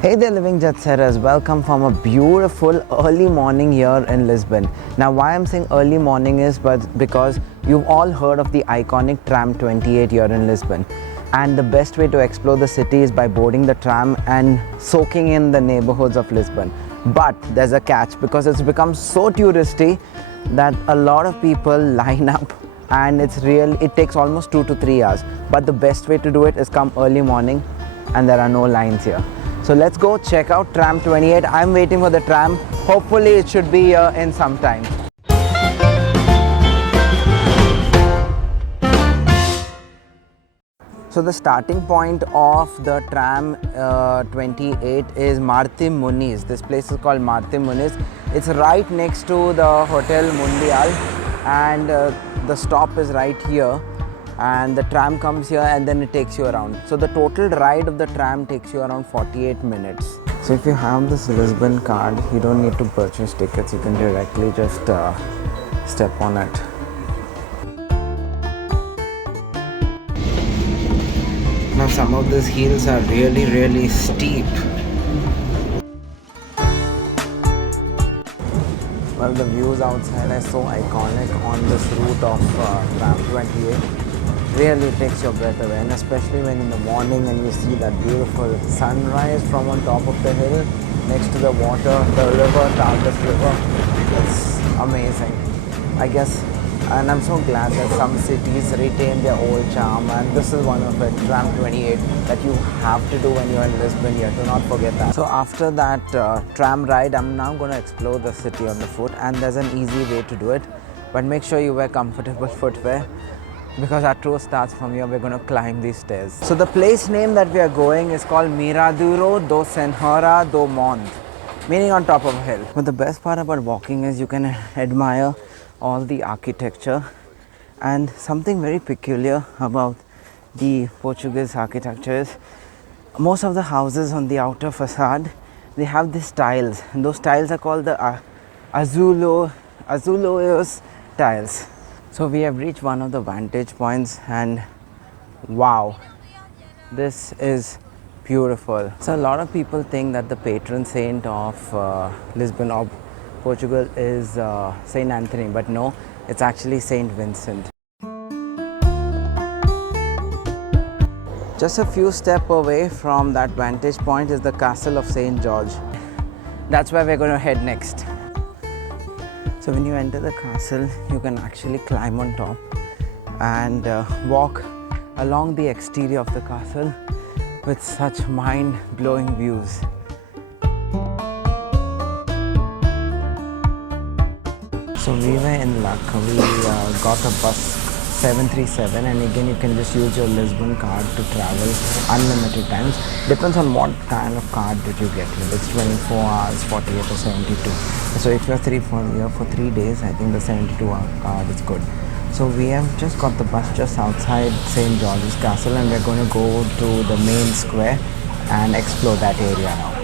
Hey there living jet setters, welcome from a beautiful early morning here in Lisbon. Now why I'm saying early morning is because you've all heard of the iconic Tram 28 here in Lisbon, and the best way to explore the city is by boarding the tram and soaking in the neighborhoods of Lisbon. But there's a catch, because it's become so touristy that a lot of people line up, and it takes almost 2 to 3 hours. But the best way to do it is come early morning and there are no lines here. So let's go check out Tram 28. I'm waiting for the tram. Hopefully it should be here in some time. So the starting point of the Tram 28 is Martim Muniz. This place is called Martim Muniz. It's right next to the Hotel Mundial, and the stop is right here. And the tram comes here and then it takes you around. So the total ride of the tram takes you around 48 minutes. So if you have this Lisbon card, you don't need to purchase tickets. You can directly just step on it. Now some of these hills are really steep. Well, the views outside are so iconic on this route of Tram 28. Really takes your breath away, and especially when in the morning and you see that beautiful sunrise from on top of the hill next to the water, the river, Tagus River. It's amazing, I guess. And I'm so glad that some cities retain their old charm, and this is one of it, Tram 28, that you have to do when you're in Lisbon here. Do not forget that. So after that tram ride, I'm now going to explore the city on the foot, and there's an easy way to do it, but make sure you wear comfortable footwear, because our tour starts from here. We're going to climb these stairs. So the place name that we are going is called Miraduro do Senhora do Monte, meaning on top of a hill. But the best part about walking is you can admire all the architecture, and something very peculiar about the Portuguese architecture is most of the houses on the outer facade, they have these tiles, and those tiles are called the azulejos tiles. So we have reached one of the vantage points, and wow, this is beautiful. So a lot of people think that the patron saint of Lisbon or Portugal is Saint Anthony, but no, it's actually Saint Vincent. Just a few steps away from that vantage point is the castle of Saint George. That's where we're going to head next. So when you enter the castle, you can actually climb on top and walk along the exterior of the castle with such mind-blowing views. So we were in luck. We got a bus 737, and again you can just use your Lisbon card to travel unlimited times. Depends on what kind of card did you get. If it's 24 hours, 48 or 72. So if you're here for 3 days, I think the 72-hour card is good. So we have just got the bus just outside St. George's Castle, and we're going to go to the main square and explore that area now.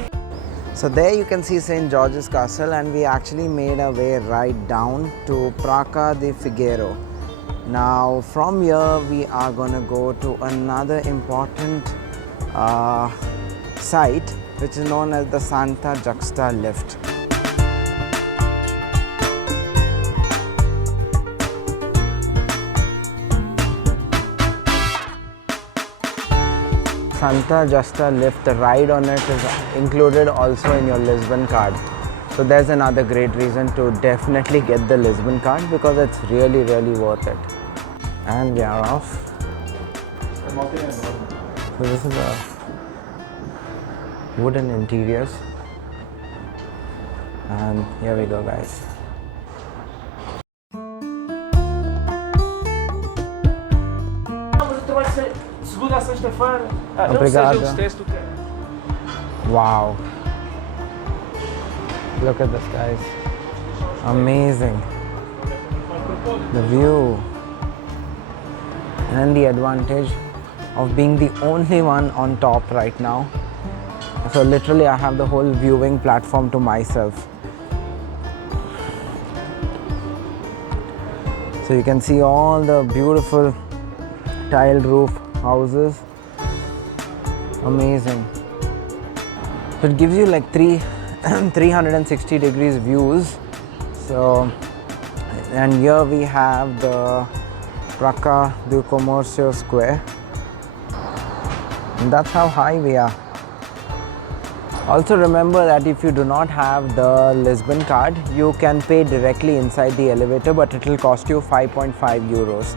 So there you can see St. George's Castle, and we actually made our way right down to Praça de Figueiro. Now from here we are going to go to another important site, which is known as the Santa Justa Lift. Santa Justa Lift, the ride on it is included also in your Lisbon card. So there's another great reason to definitely get the Lisbon card, because it's really worth it. And we are off. So this is a wooden interiors, and here we go, guys. Obrigado. Wow. Look at this, guys. Amazing. The view. And the advantage of being the only one on top right now. So literally I have the whole viewing platform to myself. So you can see all the beautiful tiled roof houses. Amazing. So it gives you like 360 degrees views. So, and here we have the Praça do Comércio Square, and that's how high we are. Also remember that if you do not have the Lisbon card, you can pay directly inside the elevator, but it will cost you 5.5 euros.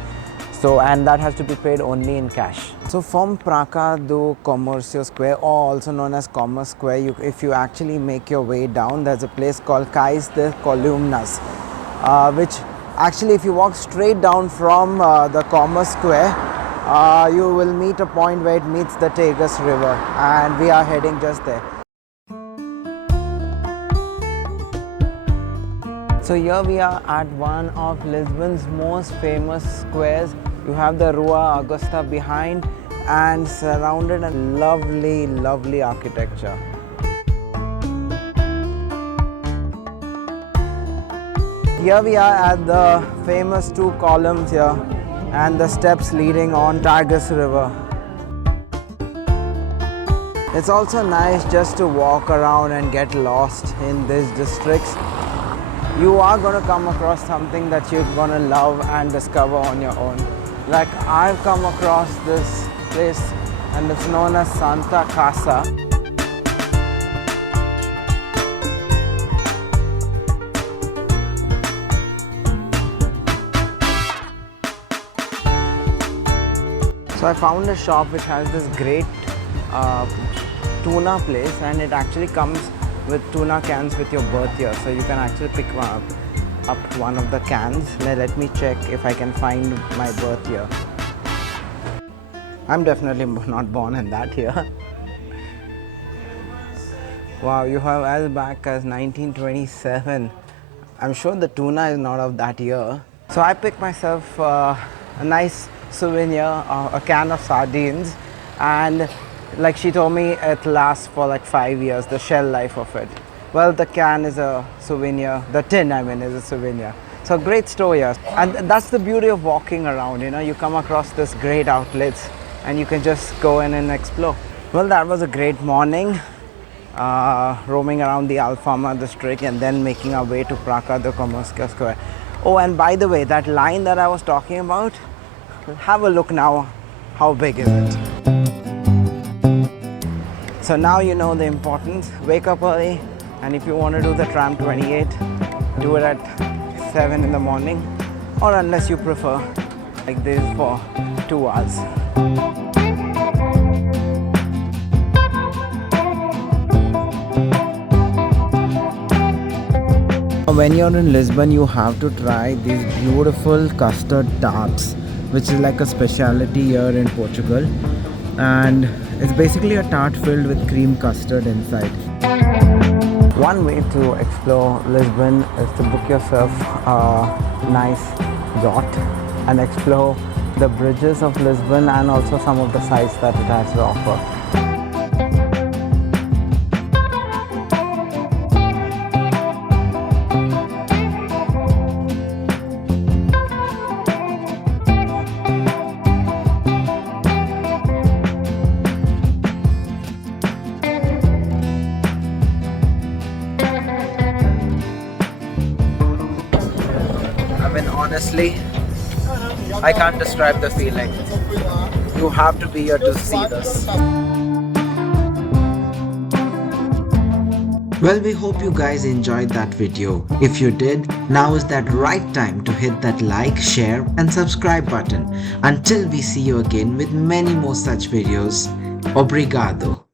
So, and that has to be paid only in cash. So from Praça do Comércio Square, or also known as Commerce Square, if you actually make your way down, there's a place called Cais de Columnas, which actually if you walk straight down from the Commerce Square, you will meet a point where it meets the Tagus River, and we are heading just there. So here we are at one of Lisbon's most famous squares. You have the Rua Augusta behind and surrounded a lovely, lovely architecture. Here we are at the famous two columns here and the steps leading on Tagus River. It's also nice just to walk around and get lost in these districts. You are going to come across something that you're going to love and discover on your own. Like I've come across this place and it's known as Santa Casa. So I found a shop which has this great tuna place, and it actually comes with tuna cans with your berth here, so you can actually pick up one of the cans. Let me check if I can find my berth here. I'm definitely not born in that here. Wow, you have as back as 1927. I'm sure the tuna is not of that year. So I picked myself a nice souvenir, a can of sardines, and like she told me it lasts for like 5 years, the shell life of it. Well, the can is a souvenir, the tin I mean is a souvenir. So great store here, and that's the beauty of walking around, you know, you come across this great outlets and you can just go in and explore. Well, that was a great morning, roaming around the Alfama district and then making our way to Praça do Comércio Square. Oh, and by the way, that line that I was talking about, have a look now, how big is it? So now you know the importance. Wake up early, and if you want to do the Tram 28, do it at 7 in the morning, or unless you prefer like this for 2 hours. When you're in Lisbon, you have to try these beautiful custard tarts, which is like a specialty here in Portugal, and it's basically a tart filled with cream custard inside. One way to explore Lisbon is to book yourself a nice yacht and explore the bridges of Lisbon and also some of the sights that it has to offer. Honestly, I can't describe the feeling. You have to be here to see this. Well, we hope you guys enjoyed that video. If you did, now is that right time to hit that like, share and subscribe button. Until we see you again with many more such videos. Obrigado.